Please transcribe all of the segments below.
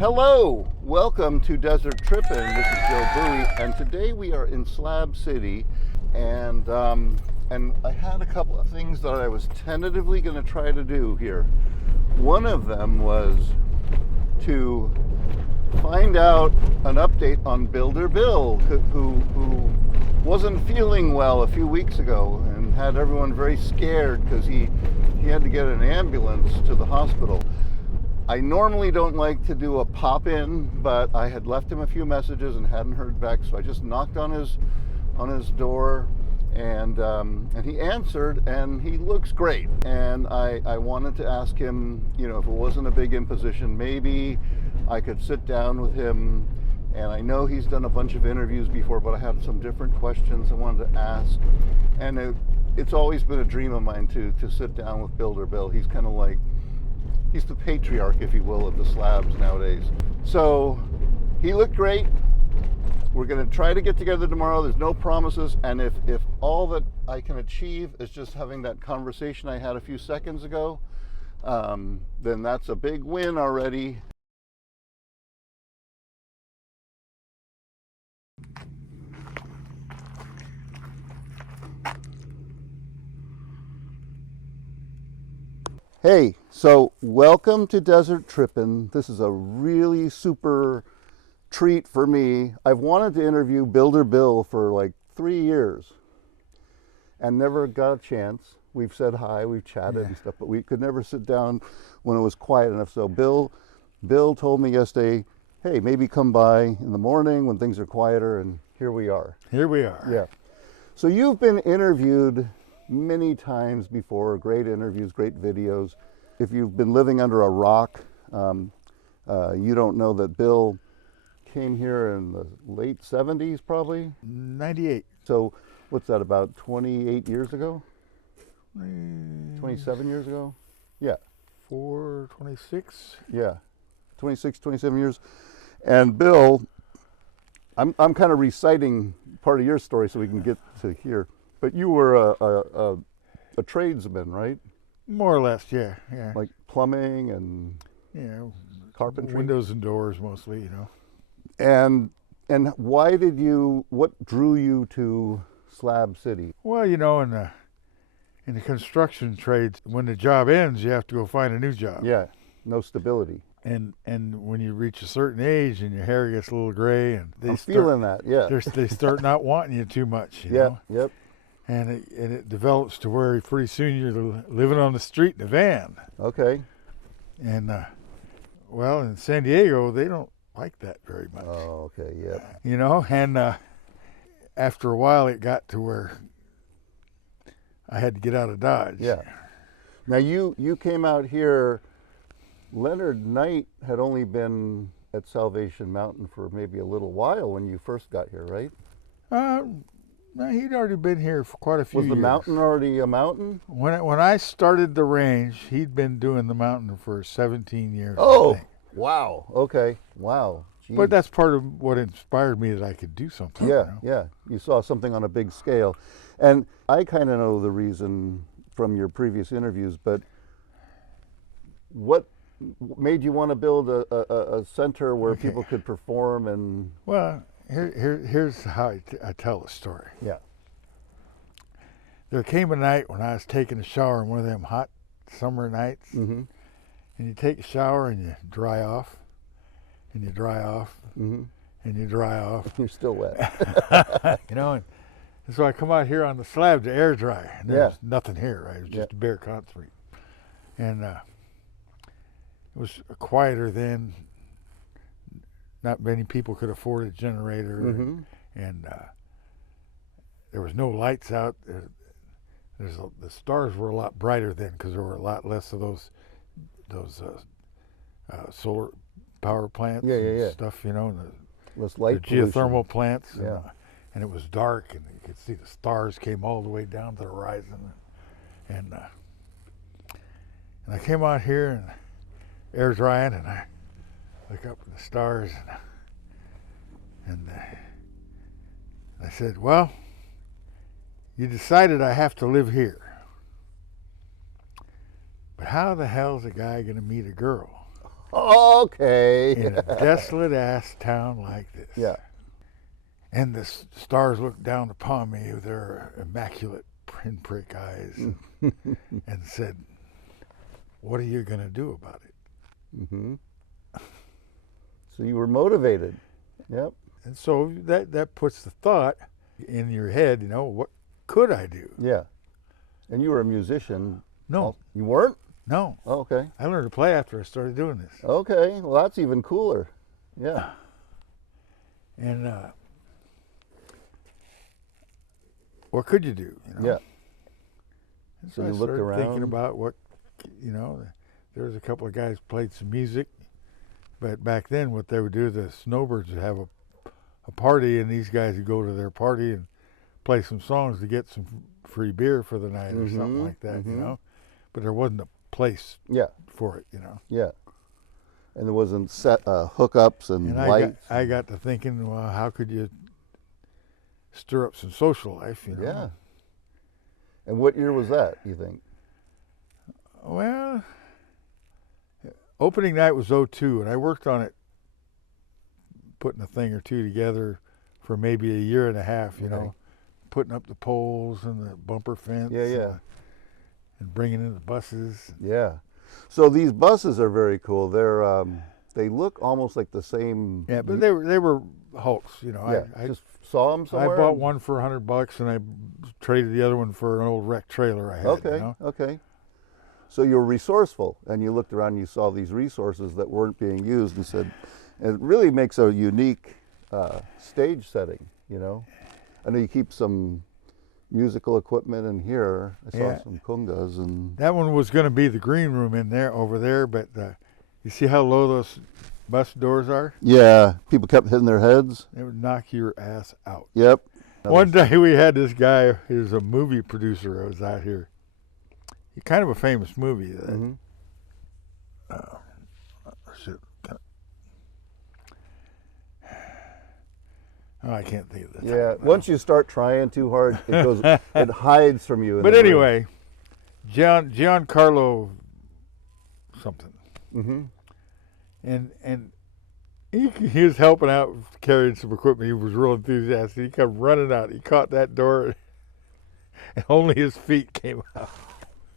Hello, welcome to Desert Trippin. This is Joe Bowie, and today we are in Slab City, and I had a couple of things that I was tentatively going to try to do here. One of them was to find out an update on Builder Bill, who wasn't feeling well a few weeks ago and had everyone very scared because he had to get an ambulance to the hospital. I normally don't like to do a pop-in, but I had left him a few messages and hadn't heard back, so I just knocked on his door, and he answered, and he looks great. And I wanted to ask him, if it wasn't a big imposition, maybe I could sit down with him. And I know he's done a bunch of interviews before, but I had some different questions I wanted to ask. And it's always been a dream of mine to sit down with Builder Bill. He's kind of like, he's the patriarch, if you will, of the slabs nowadays. So he looked great. We're going to try to get together tomorrow. There's no promises. And if all that I can achieve is just having that conversation I had a few seconds ago, then that's a big win already. Hey, so welcome to Desert Trippin. This is a really super treat for me. I've wanted to interview Builder Bill for like 3 years and never got a chance. We've said hi, we've chatted and stuff, but we could never sit down when it was quiet enough. So Bill told me yesterday, hey, maybe come by in the morning when things are quieter, and here we are. Here we are. Yeah. So you've been interviewed many times before, great interviews, great videos. If you've been living under a rock, you don't know that Bill came here in the late 70s, probably? 98. So what's that, about 28 years ago? 27 years ago? Yeah. 26. Yeah, 26, 27 years. And Bill, I'm kind of reciting part of your story so we can get to here. But you were a tradesman, right? More or less, yeah. Like plumbing and carpentry? Windows and doors mostly, And what drew you to Slab City? Well, in the construction trades, when the job ends, you have to go find a new job. Yeah, no stability. And when you reach a certain age and your hair gets a little gray, and I'm feeling that, yeah. they start not wanting you too much, you yeah, know? Yep. And it develops to where pretty soon you're living on the street in a van. Okay. And, in San Diego, they don't like that very much. Oh, okay, yeah. And after a while, it got to where I had to get out of Dodge. Yeah. Now, you came out here. Leonard Knight had only been at Salvation Mountain for maybe a little while when you first got here, right? No, he'd already been here for quite a few years. Was the mountain already a mountain? When I started the range, he'd been doing the mountain for 17 years. Oh, I think. Wow. Okay. Wow. Jeez. But that's part of what inspired me that I could do something. Yeah, yeah. You saw something on a big scale. And I kind of know the reason from your previous interviews, but what made you want to build a center where people could perform and... Well, here's how I tell the story. Yeah. There came a night when I was taking a shower on one of them hot summer nights, and you take a shower and you dry off, and you dry off, and you dry off. You're still wet. And so I come out here on the slab to air dry, and there's nothing here, right? It was just bare concrete. And it was quieter then. Not many people could afford a generator, and there was no lights out. The stars were a lot brighter then because there were a lot less of those solar power plants and stuff, Less light the pollution. geothermal plants. Yeah. And it was dark, and you could see the stars came all the way down to the horizon. And I came out here and air drying, and I look up at the stars, and I said, well, you decided I have to live here. But how the hell is a guy going to meet a girl? Okay. in a desolate ass town like this. Yeah. And the stars looked down upon me with their immaculate pinprick eyes and said, "What are you going to do about it?" Mm-hmm. So you were motivated. Yep. And so that puts the thought in your head, what could I do? Yeah. And you were a musician. No. Oh, you weren't? No. Oh, okay. I learned to play after I started doing this. Okay. Well, that's even cooler. Yeah. And what could you do? Yeah. And So so you I looked started around. thinking about what, there was a couple of guys played some music, but back then what they would do, the snowbirds would have a party, and these guys would go to their party and play some songs to get some free beer for the night or something like that, But there wasn't a place for it, Yeah. And there wasn't set hookups and lights. I got to thinking, well, how could you stir up some social life, Yeah. And what year was that, you think? Well, opening night was 2002, and I worked on it, putting a thing or two together for maybe a year and a half, putting up the poles and the bumper fence. Yeah. And bringing in the buses. Yeah. So these buses are very cool. They're they look almost like the same. Yeah, but they were Hulks, Yeah. I just saw them somewhere. I bought one for $100, and I traded the other one for an old wrecked trailer I had. Okay. Okay. So you're resourceful, and you looked around and you saw these resources that weren't being used, and said, and it really makes a unique stage setting. I know you keep some musical equipment in here. I saw some congas, and that one was going to be the green room in there over there, but you see how low those bus doors are? Yeah, people kept hitting their heads. It would knock your ass out. Yep. One day we had this guy, he was a movie producer, who was out here. He kind of a famous movie. I can't think of this. Yeah, once you start trying too hard, it goes. It hides from you. But anyway, Giancarlo something. Mm-hmm. And he was helping out carrying some equipment. He was real enthusiastic. He come running out. He caught that door, and only his feet came out.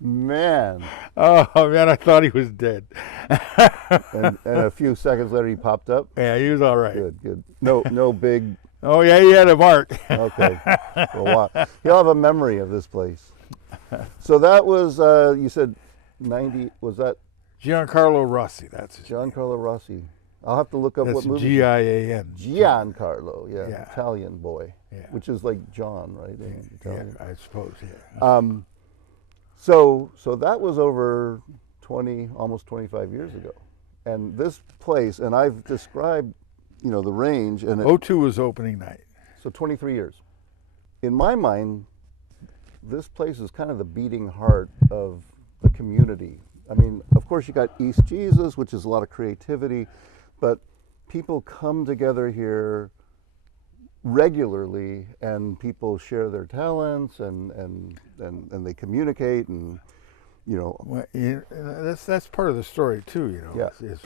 Man. Oh man, I thought he was dead. and a few seconds later, he popped up. Yeah, he was all right. Good. No big. Oh yeah, he had a mark. Okay. For a while. He'll have a memory of this place. So that was you said 90. Was that Giancarlo Rossi? That's his Giancarlo Rossi? I'll have to look up That's what movie. Gian. Giancarlo, yeah, Italian boy, Yeah. which is like John, right? Italian. Yeah, I suppose. Yeah. So that was over 20, almost 25 years ago, and this place, and I've described, the range, and 2002 was opening night. So 23 years. In my mind, this place is kind of the beating heart of the community. I mean, of course, you got East Jesus, which is a lot of creativity, but people come together here regularly, and people share their talents, and they communicate, and Well, that's part of the story too. Yeah. Is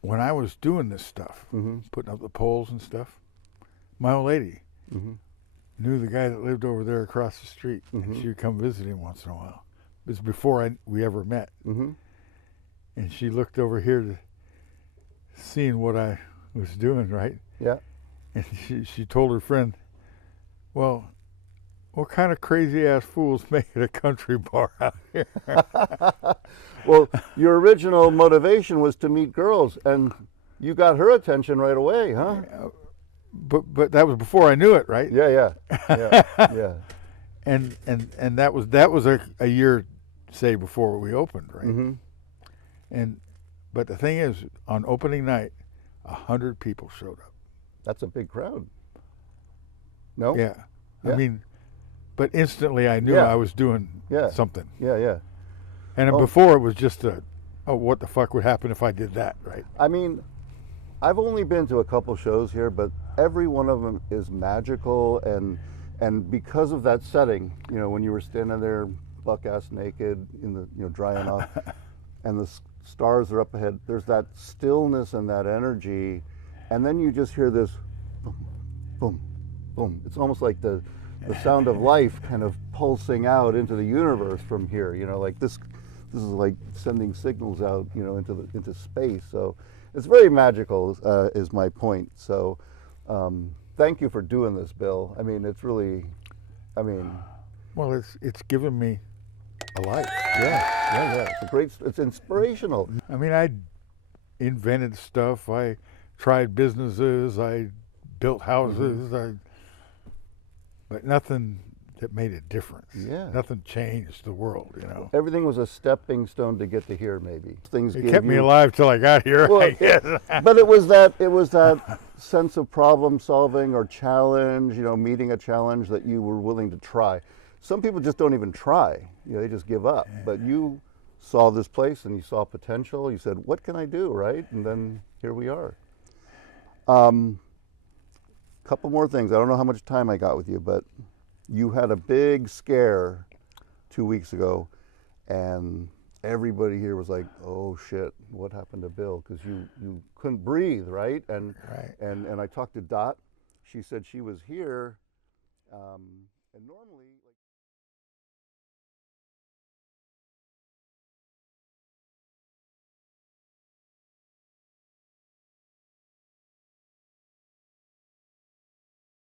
when I was doing this stuff, Mm-hmm. putting up the poles and stuff, my old lady Mm-hmm. knew the guy that lived over there across the street, Mm-hmm. and she would come visit him once in a while. It was before we ever met, Mm-hmm. and she looked over here to seeing what I was doing, right? Yeah. And she told her friend, "Well, what kind of crazy ass fools make it a country bar out here?" Well, your original motivation was to meet girls, and you got her attention right away, huh? But that was before I knew it, right? Yeah. Yeah. And that was a year, say, before we opened, right? Mm-hmm. But the thing is, on opening night, 100 people showed up. That's a big crowd. No? Yeah. Yeah. I mean, but instantly I knew Yeah. I was doing Yeah. something. Yeah. And Oh. before it was just what the fuck would happen if I did that, right? I mean, I've only been to a couple shows here, but every one of them is magical, and because of that setting, when you were standing there buck-ass naked in the, drying off, and the stars are up ahead. There's that stillness and that energy, and then you just hear this boom, boom, boom. It's almost like the sound of life kind of pulsing out into the universe from here. You know, like this is like sending signals out, you know, into space. So it's very magical, is my point. So thank you for doing this, Bill. I mean, it's really, I mean, well, it's given me a life. Yeah. It's inspirational. I mean, I invented stuff. I tried businesses. I built houses. But nothing that made a difference. Yeah. Nothing changed the world, you know. Everything was a stepping stone to get to here, maybe. Things It kept me alive till I got here, well, I guess. But it was that sense of problem solving or challenge, you know, meeting a challenge that you were willing to try. Some people just don't even try. You know, they just give up. Yeah. But you saw this place and you saw potential. You said, what can I do, right? And then here we are. Couple more things. I don't know how much time I got with you, but you had a big scare 2 weeks ago, and everybody here was like, "Oh shit, what happened to Bill?" Because you couldn't breathe, right? And I talked to Dot. She said she was here, and normally.